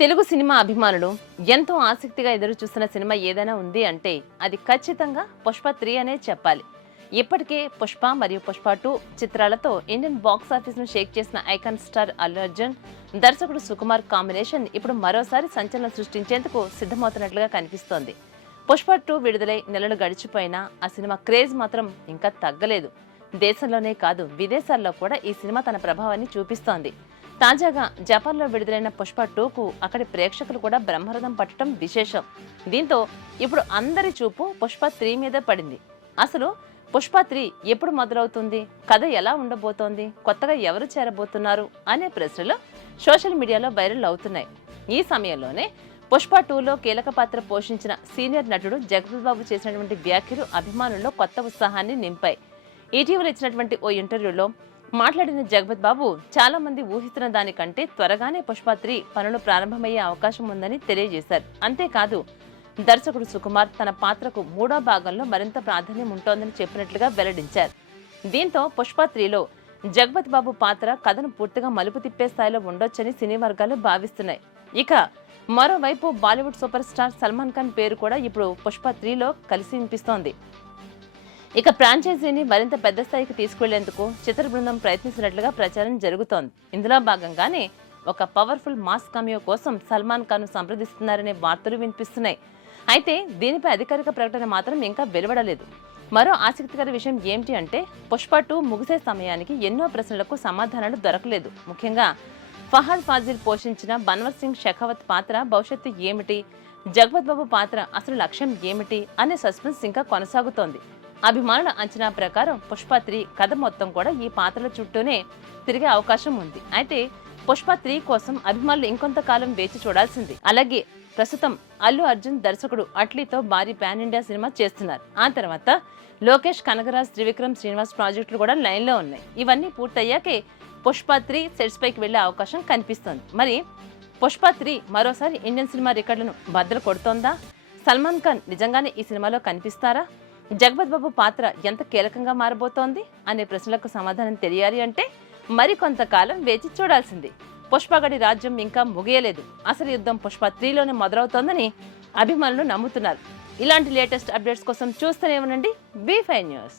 Telugu cinema అభిమానులు ఎంతో ఆసక్తిగా ఎదురు చూస్తున్న సినిమా ఏదైనా ఉంది అంటే అది ఖచ్చితంగా పుష్ప 3 అనే చెప్పాలి. ఇప్పటికే పుష్ప మరియు పుష్ప 2 చిత్రాలతో ఇండియన్ బాక్స్ ఆఫీస్ ను షేక్ చేసిన ఐకాన్ స్టార్ అల్లు అర్జున్, దర్శకుడు సుకుమార్ కాంబినేషన్ ఇప్పుడు మరోసారి సంచలనం సృష్టించేందుకు సిద్ధమవుతున్నట్లుగా కనిపిస్తోంది. పుష్ప 2 విడుదలై నెలలు గడిచిపోయినా ఆ సినిమా క్రేజ్ మాత్రం ఇంకా తగ్గలేదు. దేశంలోనే కాదు విదేశాల్లో కూడా ఈ సినిమా తన ప్రభావాన్ని చూపిస్తోంది. తాజాగా జపాన్లో విడుదలైన పుష్ప 2కు అక్కడి ప్రేక్షకులు కూడా బ్రహ్మరథం పట్టడం విశేషం. దీంతో ఇప్పుడు అందరి చూపు పుష్ప 3 మీద పడింది. అసలు పుష్ప 3 ఎప్పుడు మొదలవుతుంది, కథ ఎలా ఉండబోతోంది, కొత్తగా ఎవరు చేరబోతున్నారు అనే ప్రశ్నలు సోషల్ మీడియాలో వైరల్ అవుతున్నాయి. ఈ సమయంలోనే పుష్ప 2లో కీలక పాత్ర పోషించిన సీనియర్ నటుడు జగపతి బాబు చేసినటువంటి వ్యాఖ్యలు అభిమానుల్లో కొత్త ఉత్సాహాన్ని నింపాయి. ఇటీవల ఇచ్చినటువంటి ఓ ఇంటర్వ్యూలో మాట్లాడిన జగపతి బాబు చాలా మంది ఊహిస్తున్న దానికంటే త్వరగానే పుష్ప 3 పనులు ప్రారంభమయ్యే అవకాశం ఉందని తెలియజేశారు. అంతేకాదు దర్శకుడు సుకుమార్ తన పాత్రకు 3వ భాగంలో మరింత ప్రాధాన్యం ఉంటోందని చెప్పినట్లుగా వెల్లడించారు. దీంతో పుష్ప 3లో జగపతి బాబు పాత్ర కథను పూర్తిగా మలుపు తిప్పే స్థాయిలో ఉండొచ్చని సినీ వర్గాలు భావిస్తున్నాయి. ఇక మరోవైపు బాలీవుడ్ సూపర్ స్టార్ సల్మాన్ ఖాన్ పేరు కూడా ఇప్పుడు పుష్ప 3లో కలిసి వినిపిస్తోంది. ఇక ఫ్రాంచైజీని మరింత పెద్ద స్థాయికి తీసుకెళ్లేందుకు చిత్ర బృందం ప్రయత్నిస్తున్నట్లుగా ప్రచారం జరుగుతోంది. ఇందులో భాగంగానే ఒక పవర్ఫుల్ మాస్ కామియో కోసం సల్మాన్ ఖాన్ సంప్రదిస్తున్నారనే వార్తలు వినిపిస్తున్నాయి. అయితే దీనిపై అధికారిక ప్రకటన మాత్రం ఇంకా వెలువడలేదు. మరో ఆసక్తికర విషయం ఏమిటి అంటే పుష్ప 2 ముగిసే సమయానికి ఎన్నో ప్రశ్నలకు సమాధానాలు దొరకలేదు. ముఖ్యంగా ఫహద్ ఫాజిల్ పోషించిన బన్వర్ సింగ్ షెకావత్ పాత్ర భవిష్యత్తు ఏమిటి, జగపత్ బాబు పాత్ర అసలు లక్ష్యం ఏమిటి అనే సస్పెన్స్ ఇంకా కొనసాగుతోంది. అభిమానుల అంచనా ప్రకారం పుష్ప 3 కథ మొత్తం కూడా ఈ పాత్రల చుట్టూనే తిరిగే అవకాశం ఉంది. అయితే పుష్ప 3 కోసం అభిమానులు ఇంకొంతకాలం వేచి చూడాల్సింది. అలాగే ప్రస్తుతం అల్లు అర్జున్ దర్శకుడు అట్లీతో భారీ పాన్ ఇండియా సినిమా చేస్తున్నారు. ఆ తర్వాత లోకేష్ కనగరాజ్, త్రివిక్రమ్ శ్రీనివాస్ ప్రాజెక్టులు కూడా లైన్ లో ఉన్నాయి. ఇవన్నీ పూర్తయ్యాకే పుష్ప 3 సెట్స్ పైకి వెళ్లే అవకాశం కనిపిస్తోంది. మరి పుష్ప 3 మరోసారి ఇండియన్ సినిమా రికార్డులను బద్దలు కొడుతోందా? సల్మాన్ ఖాన్ నిజంగానే ఈ సినిమాలో కనిపిస్తారా? జగపత్ బాబు పాత్ర ఎంత కీలకంగా మారబోతోంది అనే ప్రశ్నలకు సమాధానం తెలియాలి అంటే మరి కొంతకాలం వేచి చూడాల్సింది. పుష్పగడి రాజ్యం ఇంకా ముగియలేదు. అసలు యుద్ధం పుష్ప 3లోనే మొదలవుతోందని అభిమానులు నమ్ముతున్నారు. ఇలాంటి లేటెస్ట్ అప్డేట్స్ కోసం చూస్తూనే ఉండండి బీ5 న్యూస్.